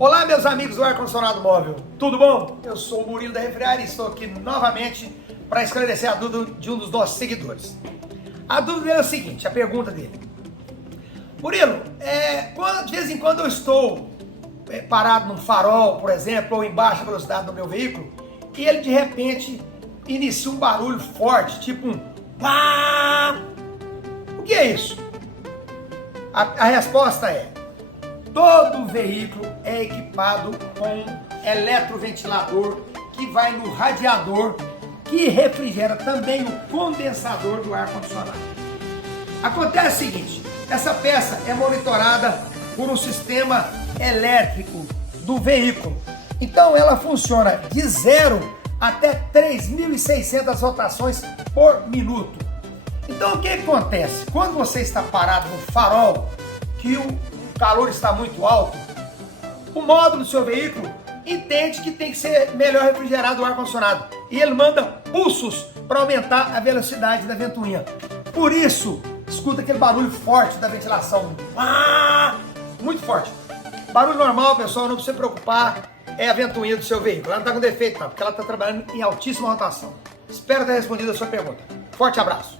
Olá, meus amigos do ar-condicionado móvel, tudo bom? Eu sou o Murilo da Refriar e estou aqui novamente para esclarecer a dúvida de um dos nossos seguidores. A dúvida dele é o seguinte, a pergunta dele: Murilo, de vez em quando eu estou parado num farol, por exemplo, ou em baixa velocidade no meu veículo, e ele de repente inicia um barulho forte, tipo um pá! O que é isso? A resposta é: todo veículo é equipado com eletroventilador que vai no radiador, que refrigera também o condensador do ar-condicionado. Acontece o seguinte, essa peça é monitorada por um sistema elétrico do veículo. Então ela funciona de 0 até 3.600 rotações por minuto. Então o que acontece? Quando você está parado no farol, que o calor está muito alto, o módulo do seu veículo entende que tem que ser melhor refrigerado o ar-condicionado e ele manda pulsos para aumentar a velocidade da ventoinha. Por isso, escuta aquele barulho forte da ventilação, muito forte. Barulho normal, pessoal, não precisa se preocupar, é a ventoinha do seu veículo. Ela não está com defeito, não, porque ela está trabalhando em altíssima rotação. Espero ter respondido a sua pergunta. Forte abraço.